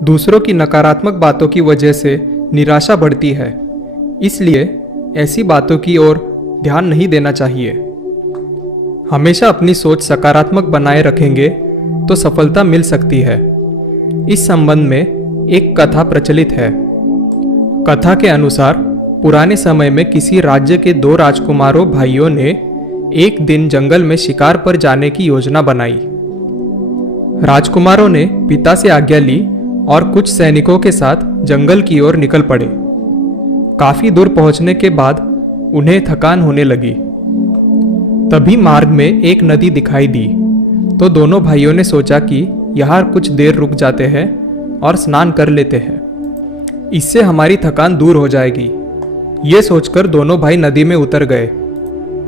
दूसरों की नकारात्मक बातों की वजह से निराशा बढ़ती है, इसलिए ऐसी बातों की ओर ध्यान नहीं देना चाहिए। हमेशा अपनी सोच सकारात्मक बनाए रखेंगे तो सफलता मिल सकती है। इस संबंध में एक कथा प्रचलित है। कथा के अनुसार पुराने समय में किसी राज्य के दो राजकुमारों भाइयों ने एक दिन जंगल में शिकार पर जाने की योजना बनाई। राजकुमारों ने पिता से आज्ञा ली और कुछ सैनिकों के साथ जंगल की ओर निकल पड़े। काफी दूर पहुंचने के बाद उन्हें थकान होने लगी। तभी मार्ग में एक नदी दिखाई दी तो दोनों भाइयों ने सोचा कि यहाँ कुछ देर रुक जाते हैं और स्नान कर लेते हैं, इससे हमारी थकान दूर हो जाएगी। ये सोचकर दोनों भाई नदी में उतर गए।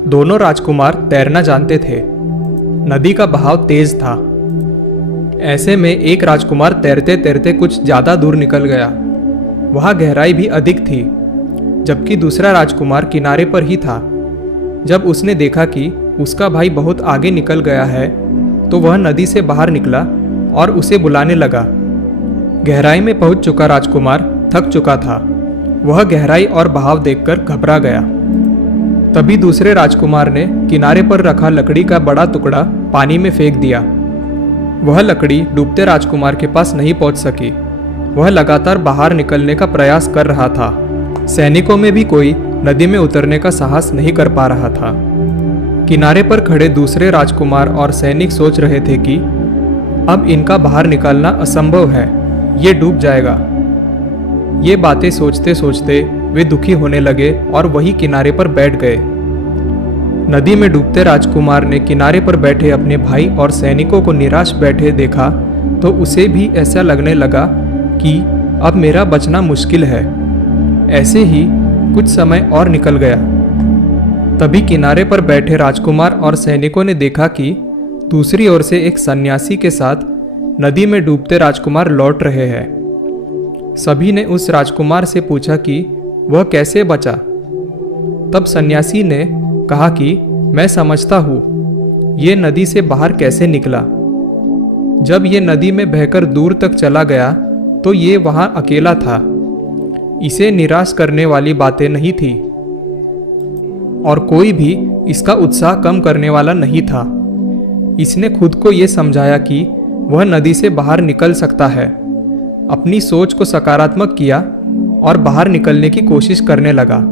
दोनों राजकुमार तैरना जानते थे। नदी का बहाव तेज था। ऐसे में एक राजकुमार तैरते तैरते कुछ ज्यादा दूर निकल गया। वहां गहराई भी अधिक थी, जबकि दूसरा राजकुमार किनारे पर ही था। जब उसने देखा कि उसका भाई बहुत आगे निकल गया है तो वह नदी से बाहर निकला और उसे बुलाने लगा। गहराई में पहुंच चुका राजकुमार थक चुका था। वह गहराई और बहाव देखकर घबरा गया। तभी दूसरे राजकुमार ने किनारे पर रखा लकड़ी का बड़ा टुकड़ा पानी में फेंक दिया। वह लकड़ी डूबते राजकुमार के पास नहीं पहुंच सकी। वह लगातार बाहर निकलने का प्रयास कर रहा था। सैनिकों में भी कोई नदी में उतरने का साहस नहीं कर पा रहा था। किनारे पर खड़े दूसरे राजकुमार और सैनिक सोच रहे थे कि अब इनका बाहर निकलना असंभव है, ये डूब जाएगा। ये बातें सोचते सोचते वे दुखी होने लगे और वही किनारे पर बैठ गए। नदी में डूबते राजकुमार ने किनारे पर बैठे अपने भाई और सैनिकों को निराश बैठे देखा तो उसे भी ऐसा लगने लगा कि अब मेरा बचना मुश्किल है। ऐसे ही कुछ समय और निकल गया। तभी किनारे पर बैठे राजकुमार और सैनिकों ने देखा कि दूसरी ओर से एक सन्यासी के साथ नदी में डूबते राजकुमार लौट रहे हैं। सभी ने उस राजकुमार से पूछा कि वह कैसे बचा। तब सन्यासी ने कहा कि मैं समझता हूँ ये नदी से बाहर कैसे निकला। जब ये नदी में बहकर दूर तक चला गया तो ये वहां अकेला था। इसे निराश करने वाली बातें नहीं थी और कोई भी इसका उत्साह कम करने वाला नहीं था। इसने खुद को ये समझाया कि वह नदी से बाहर निकल सकता है। अपनी सोच को सकारात्मक किया और बाहर निकलने की कोशिश करने लगा।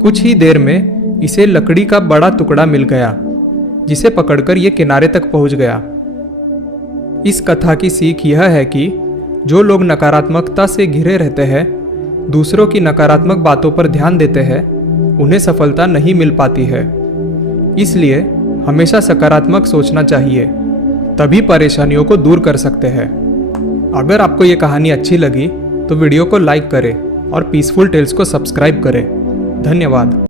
कुछ ही देर में इसे लकड़ी का बड़ा टुकड़ा मिल गया, जिसे पकड़कर ये किनारे तक पहुंच गया। इस कथा की सीख यह है कि जो लोग नकारात्मकता से घिरे रहते हैं, दूसरों की नकारात्मक बातों पर ध्यान देते हैं, उन्हें सफलता नहीं मिल पाती है। इसलिए हमेशा सकारात्मक सोचना चाहिए, तभी परेशानियों को दूर कर सकते हैं। अगर आपको ये कहानी अच्छी लगी तो वीडियो को लाइक करें और पीसफुल टेल्स को सब्सक्राइब करें। धन्यवाद।